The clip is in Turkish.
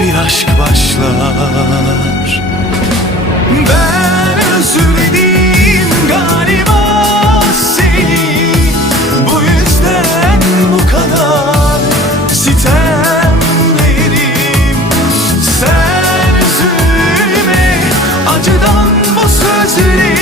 bir aşk başlar. Ben özür özledim galiba seni. Bu yüzden bu kadar sitemlerim. Sen üzülme acıdan bu sözleri